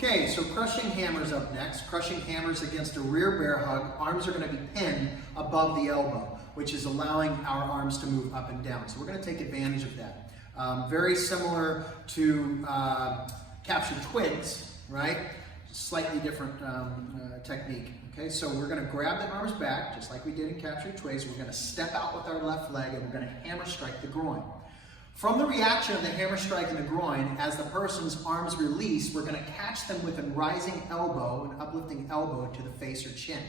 Okay, so crushing hammers up next. Crushing hammers against a rear bear hug. Arms are going to be pinned above the elbow, which is allowing our arms to move up and down. So we're going to take advantage of that. Very similar to captured twigs, right? Slightly different technique. Okay, so we're going to grab the arms back, just like we did in captured twigs. We're going to step out with our left leg and we're going to hammer strike the groin. From the reaction of the hammer strike in the groin, as the person's arms release, we're going to catch them with a rising elbow, an uplifting elbow to the face or chin.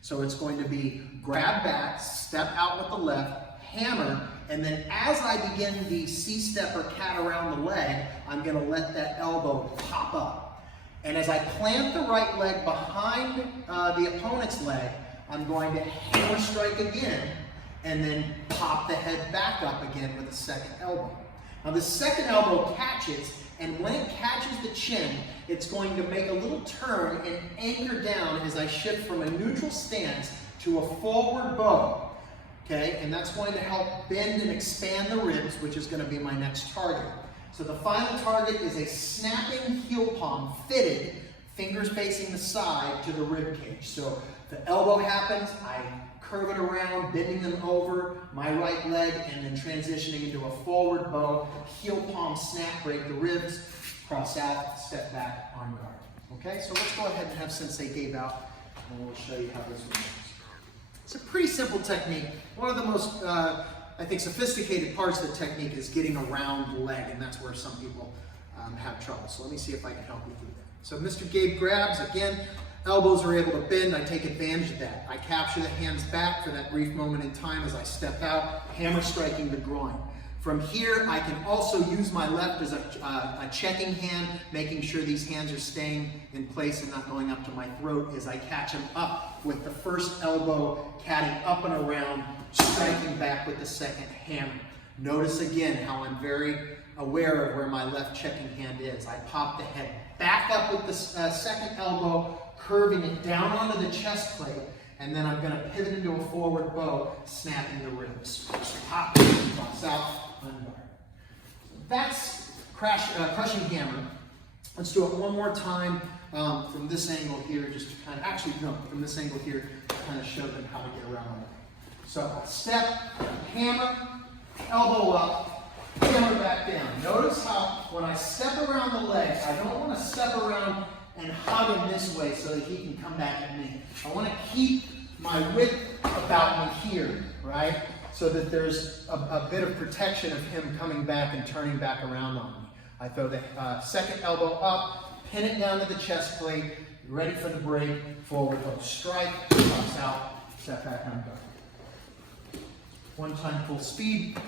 So it's going to be grab back, step out with the left, hammer, and then as I begin the C-step or cat around the leg, I'm going to let that elbow pop up. And as I plant the right leg behind the opponent's leg, I'm going to hammer strike again, and then pop the head back up again with a second elbow. Now the second elbow catches, and when it catches the chin, it's going to make a little turn and anchor down as I shift from a neutral stance to a forward bow. Okay, and that's going to help bend and expand the ribs, which is going to be my next target. So the final target is a snapping heel palm fitted, fingers facing the side to the rib cage. So the elbow happens, I curve it around, bending them over my right leg, and then transitioning into a forward bow, heel palm snap, break the ribs, cross out, step back, arm guard. Okay, so let's go ahead and have Sensei Gabe out, and we'll show you how this one works. It's a pretty simple technique. One of the most, I think, sophisticated parts of the technique is getting around the leg, and that's where some people have trouble. So let me see if I can help you through that. So Mr. Gabe grabs, again, elbows are able to bend, I take advantage of that. I capture the hands back for that brief moment in time as I step out, hammer striking the groin. From here, I can also use my left as a checking hand, making sure these hands are staying in place and not going up to my throat as I catch them up with the first elbow, catting up and around, striking back with the second hammer. Notice again how I'm very aware of where my left checking hand is. I pop the head back up with the second elbow, curving it down onto the chest plate, and then I'm going to pivot into a forward bow, snapping the ribs. Pop, cross out, unguard. So that's crushing hammer. Let's do it one more time from this angle here, just to kind of, from this angle here, to kind of show them how to get around it. So step, hammer, elbow up, hammer back down. Notice how when I step around the leg, I don't want to step around and hug him this way so that he can come back at me. I want to keep my width about me here, right? So that there's a bit of protection of him coming back and turning back around on me. I throw the second elbow up, pin it down to the chest plate, ready for the break, forward hook, strike, cross out, step back on guard. One time full speed.